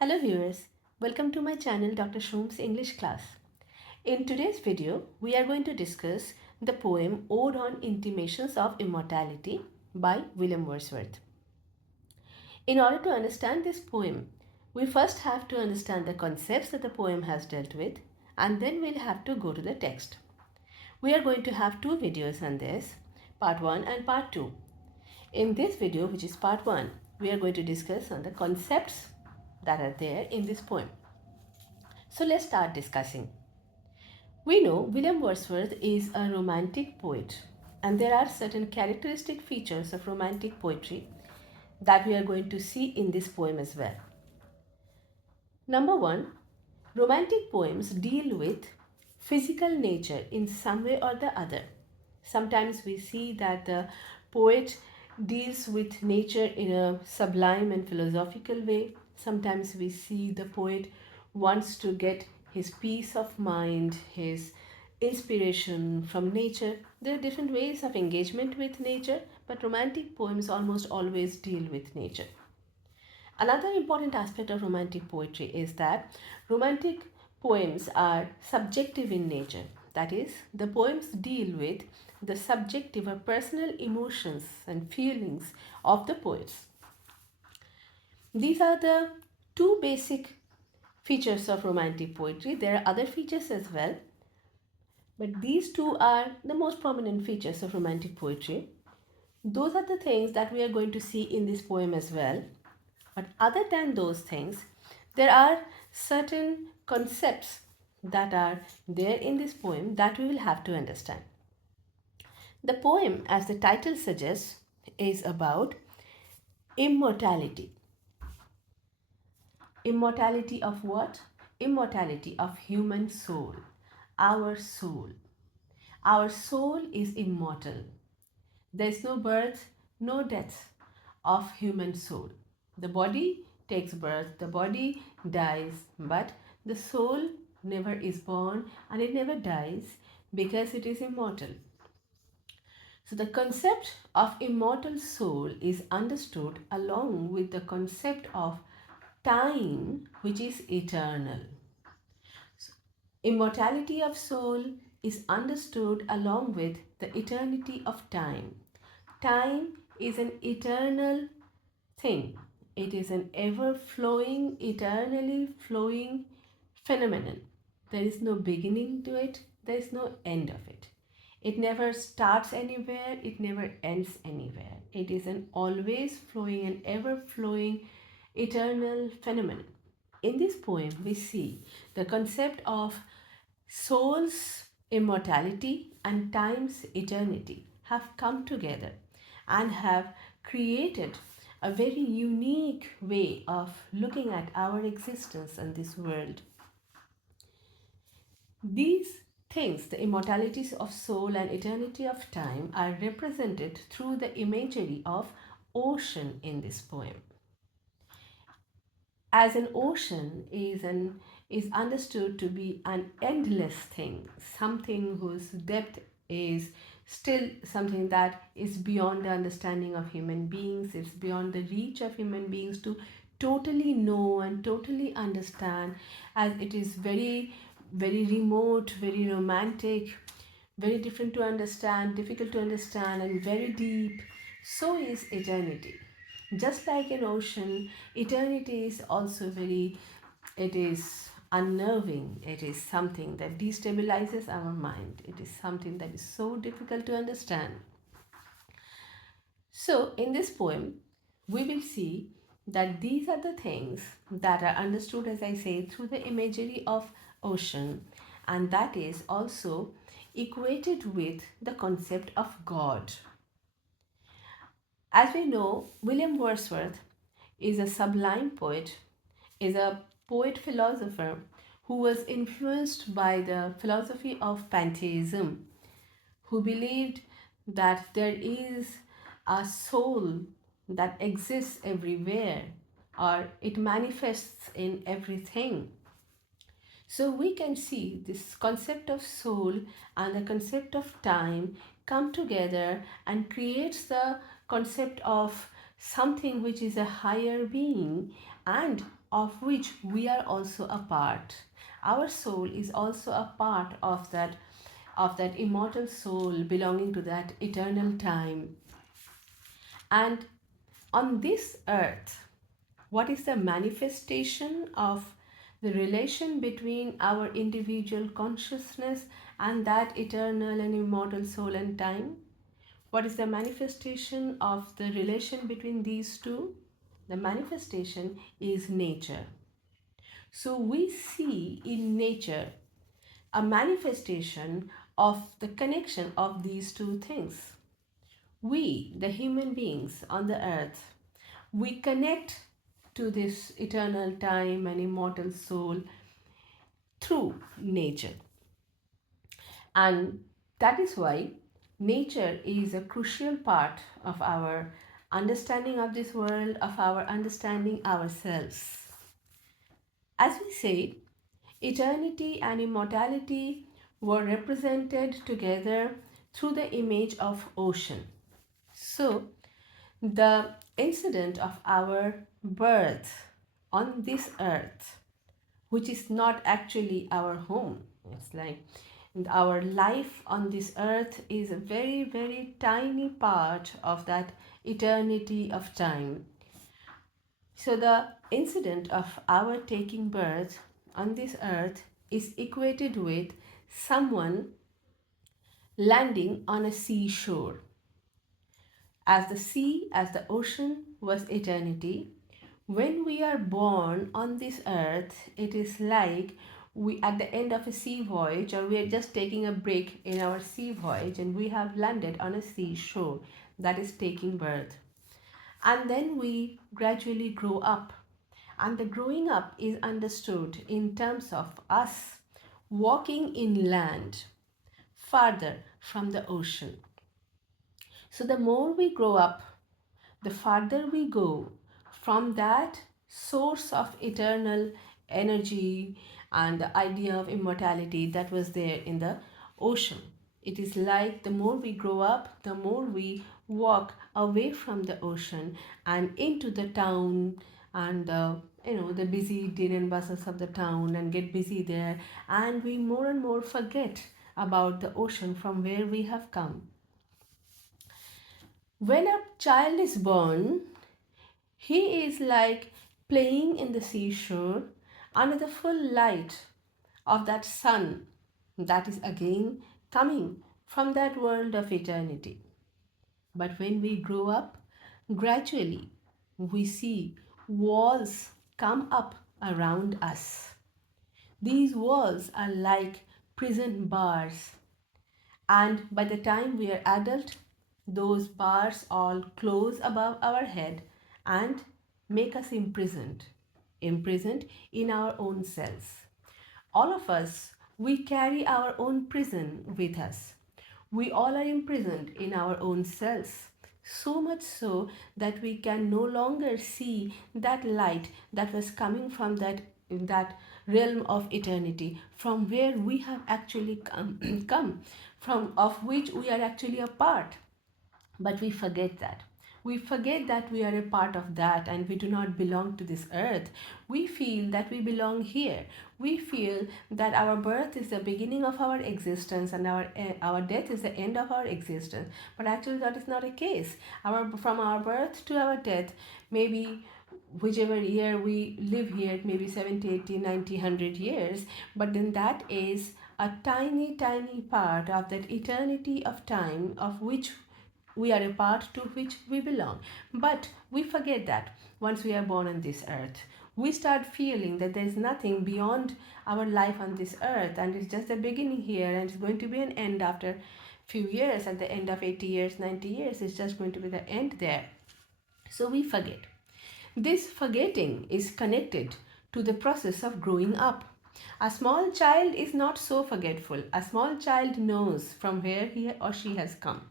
Hello viewers, welcome to my channel Dr. Shom's English class. In today's video, we are going to discuss the poem Ode on Intimations of Immortality by William Wordsworth. In order to understand this poem, we first have to understand the concepts that the poem has dealt with, and then we'll have to go to the text. We are going to have two videos on this, part 1 and part 2. In this video, which is part 1, we are going to discuss on the concepts that are there in this poem. So let's start discussing. We know William Wordsworth is a romantic poet, and there are certain characteristic features of romantic poetry that we are going to see in this poem as well. Number one, romantic poems deal with physical nature in some way or the other. Sometimes we see that the poet deals with nature in a sublime and philosophical way. Sometimes we see the poet wants to get his peace of mind, his inspiration from nature. There are different ways of engagement with nature, but romantic poems almost always deal with nature. Another important aspect of romantic poetry is that romantic poems are subjective in nature. That is, the poems deal with the subjective or personal emotions and feelings of the poets. These are the two basic features of romantic poetry. There are other features as well, but these two are the most prominent features of romantic poetry. Those are the things that we are going to see in this poem as well. But other than those things, there are certain concepts that are there in this poem that we will have to understand. The poem, as the title suggests, is about immortality. Immortality of what? Immortality of human soul. Our soul. Our soul is immortal. There is no birth, no death of human soul. The body takes birth, the body dies, but the soul never is born and it never dies because it is immortal. So the concept of immortal soul is understood along with the concept of time, which is eternal. So, immortality of soul is understood along with the eternity of time. Time is an eternal thing. It is an ever flowing, eternally flowing phenomenon. There is no beginning to it, there is no end of it. It never starts anywhere, it never ends anywhere. It is an always flowing and ever flowing eternal phenomenon. In this poem, we see the concept of soul's immortality and time's eternity have come together and have created a very unique way of looking at our existence in this world. These things, the immortalities of soul and eternity of time, are represented through the imagery of ocean in this poem. As an ocean is understood to be an endless thing, something whose depth is still something that is beyond the understanding of human beings. It's beyond the reach of human beings to totally know and totally understand, as it is very, very remote, very romantic, very different to understand, difficult to understand, and very deep. So is eternity. Just like an ocean, eternity is also it is unnerving. It is something that destabilizes our mind. It is something that is so difficult to understand. So, in this poem, we will see that these are the things that are understood, as I say, through the imagery of ocean, and that is also equated with the concept of God. As we know, William Wordsworth is a sublime poet, is a poet philosopher who was influenced by the philosophy of pantheism, who believed that there is a soul that exists everywhere, or it manifests in everything. So we can see this concept of soul and the concept of time come together and creates the concept of something which is a higher being, and of which we are also a part. Our soul is also a part of that immortal soul belonging to that eternal time. And on this earth, what is the manifestation of the relation between our individual consciousness and that eternal and immortal soul and time? What is the manifestation of the relation between these two? The manifestation is nature. So we see in nature a manifestation of the connection of these two things. We, the human beings on the earth, we connect to this eternal time and immortal soul through nature. And that is why nature is a crucial part of our understanding of this world, of our understanding ourselves. As we said, eternity and immortality were represented together through the image of ocean. So, the incident of our birth on this earth, which is not actually our home, it's like our life on this earth is a very, very tiny part of that eternity of time. So, the incident of our taking birth on this earth is equated with someone landing on a seashore. As the sea, as the ocean was eternity, when we are born on this earth, it is like we at the end of a sea voyage, or we are just taking a break in our sea voyage and we have landed on a seashore, that is taking birth. And then we gradually grow up. And the growing up is understood in terms of us walking inland, farther from the ocean. So the more we grow up, the farther we go from that source of eternal energy and the idea of immortality that was there in the ocean. It is like the more we grow up, the more we walk away from the ocean and into the town and the busy din and bustles of the town and get busy there, and we more and more forget about the ocean from where we have come. When a child is born, he is like playing in the seashore under the full light of that sun that is again coming from that world of eternity. But when we grow up, gradually we see walls come up around us. These walls are like prison bars, and by the time we are adult, those bars all close above our head and make us imprisoned in our own cells. All of us, we carry our own prison with us. We all are imprisoned in our own cells, so much so that we can no longer see that light that was coming from that realm of eternity, from where we have actually come from, of which we are actually a part. But we forget that. We forget that we are a part of that and we do not belong to this earth. We feel that we belong here. We feel that our birth is the beginning of our existence and our death is the end of our existence. But actually, that is not a case. From our birth to our death, maybe whichever year we live here, maybe 70, 80, 90, 100 years, but then that is a tiny, tiny part of that eternity of time of which we are a part to which we belong. But we forget that once we are born on this earth. We start feeling that there is nothing beyond our life on this earth and it's just the beginning here and it's going to be an end after few years. At the end of 80 years, 90 years, it's just going to be the end there. So we forget. This forgetting is connected to the process of growing up. A small child is not so forgetful. A small child knows from where he or she has come,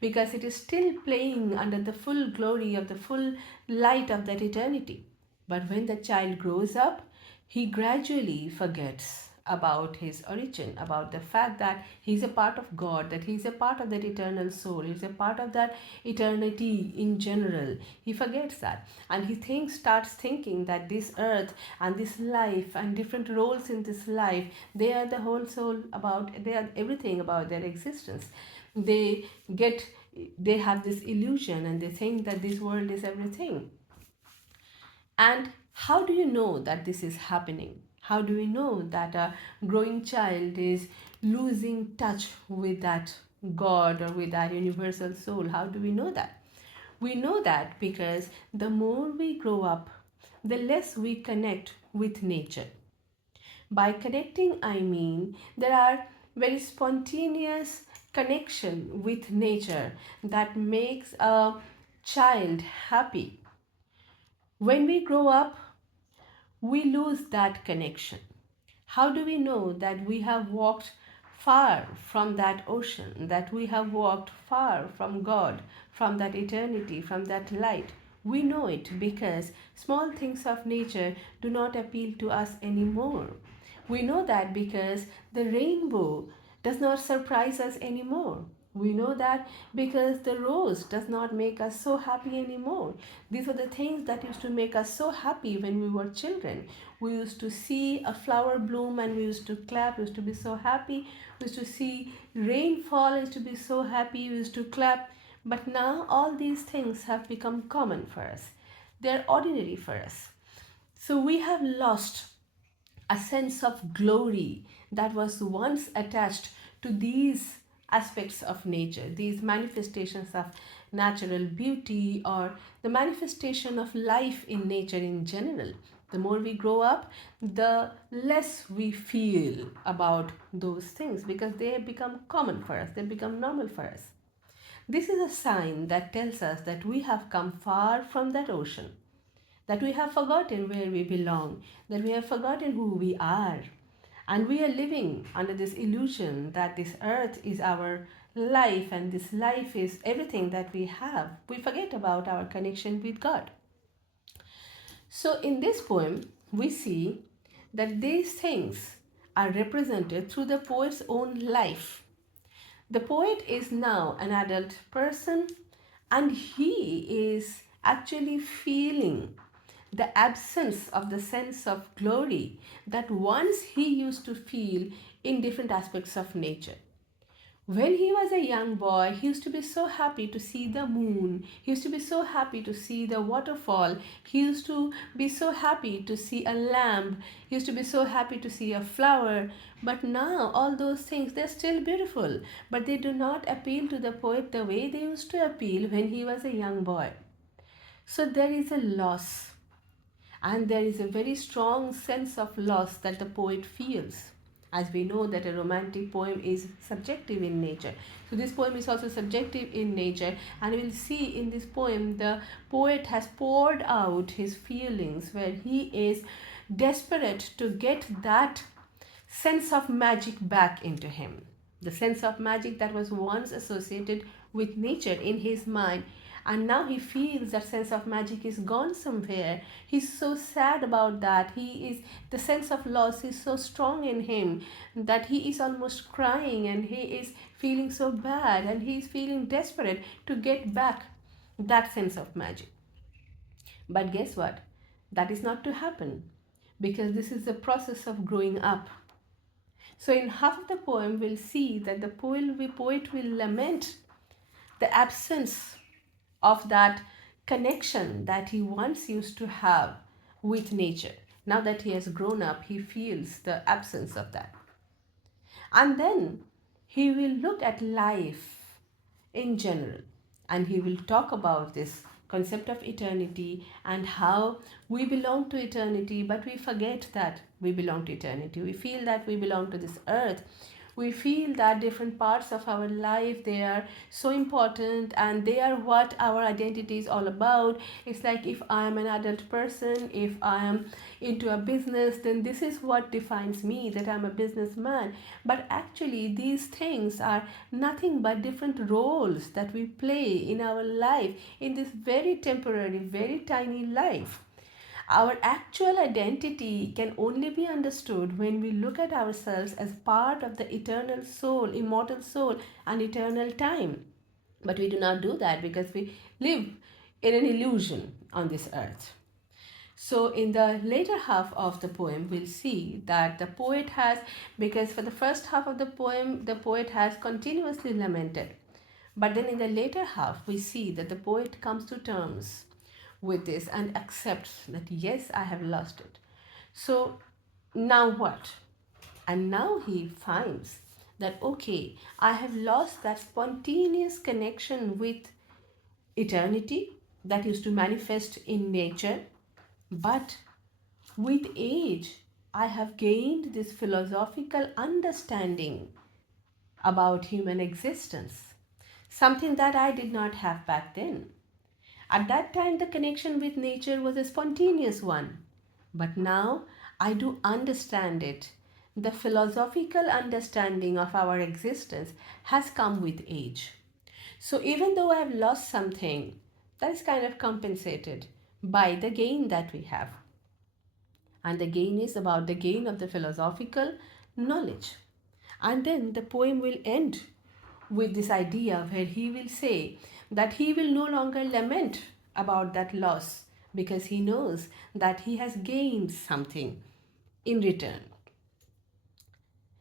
because it is still playing under the full glory of the full light of that eternity. But when the child grows up, he gradually forgets about his origin, about the fact that he's a part of God, that he's a part of that eternal soul, he's a part of that eternity in general. He forgets that, and he starts thinking that this earth and this life and different roles in this life, they are the whole soul, they are everything about their existence. They get, they have this illusion and they think that this world is everything. And how do you know that this is happening? How do we know that a growing child is losing touch with that God or with that universal soul? How do we know that? We know that because the more we grow up, the less we connect with nature. By connecting, I mean there are very spontaneous connection with nature that makes a child happy. When we grow up, we lose that connection. How do we know that we have walked far from that ocean, that we have walked far from God, from that eternity, from that light? We know it because small things of nature do not appeal to us anymore. We know that because the rainbow does not surprise us anymore. We know that because the rose does not make us so happy anymore. These are the things that used to make us so happy when we were children. We used to see a flower bloom and we used to clap, we used to be so happy. We used to see rain fall, we used to be so happy, we used to clap. But now all these things have become common for us. They're ordinary for us. So we have lost a sense of glory that was once attached to these aspects of nature, these manifestations of natural beauty or the manifestation of life in nature in general. The more we grow up, the less we feel about those things because they have become common for us, they become normal for us. This is a sign that tells us that we have come far from that ocean, that we have forgotten where we belong, that we have forgotten who we are. And we are living under this illusion that this earth is our life and this life is everything that we have. We forget about our connection with God. So, in this poem, we see that these things are represented through the poet's own life. The poet is now an adult person and he is actually feeling the absence of the sense of glory that once he used to feel in different aspects of nature. When he was a young boy, he used to be so happy to see the moon. He used to be so happy to see the waterfall. He used to be so happy to see a lamp. He used to be so happy to see a flower. But now, all those things, they're still beautiful. But they do not appeal to the poet the way they used to appeal when he was a young boy. So there is a loss. And there is a very strong sense of loss that the poet feels. As we know that a romantic poem is subjective in nature. So this poem is also subjective in nature. And we'll see in this poem the poet has poured out his feelings where he is desperate to get that sense of magic back into him. The sense of magic that was once associated with nature in his mind, and now he feels that sense of magic is gone somewhere. He's so sad about that. The sense of loss is so strong in him that he is almost crying and he is feeling so bad and he is feeling desperate to get back that sense of magic. But guess what? That is not to happen because this is the process of growing up. So in half of the poem, we'll see that the poet will lament the absence of that connection that he once used to have with nature. Now that he has grown up, he feels the absence of that. And then he will look at life in general and he will talk about this concept of eternity and how we belong to eternity, but we forget that we belong to eternity. We feel that we belong to this earth. We feel that different parts of our life, they are so important and they are what our identity is all about. It's like if I am an adult person, if I am into a business, then this is what defines me, that I'm a businessman. But actually these things are nothing but different roles that we play in our life, in this very temporary, very tiny life. Our actual identity can only be understood when we look at ourselves as part of the eternal soul, immortal soul, and eternal time. But we do not do that because we live in an illusion on this earth. So, in the later half of the poem, we'll see that the poet has, because for the first half of the poem, the poet has continuously lamented. But then in the later half, we see that the poet comes to terms with this and accepts that, yes, I have lost it. So, now what? And now he finds that, okay, I have lost that spontaneous connection with eternity that used to manifest in nature, but with age, I have gained this philosophical understanding about human existence, something that I did not have back then. At that time, the connection with nature was a spontaneous one, but now I do understand it. The philosophical understanding of our existence has come with age. So even though I have lost something, that is kind of compensated by the gain that we have. And the gain is about the gain of the philosophical knowledge. And then the poem will end with this idea where he will say that he will no longer lament about that loss because he knows that he has gained something in return.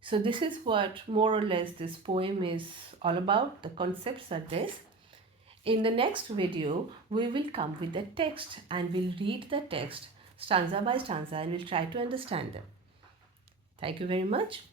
So, this is what more or less this poem is all about. The concepts are this. In the next video, we will come with the text and we'll read the text stanza by stanza and we'll try to understand them. Thank you very much.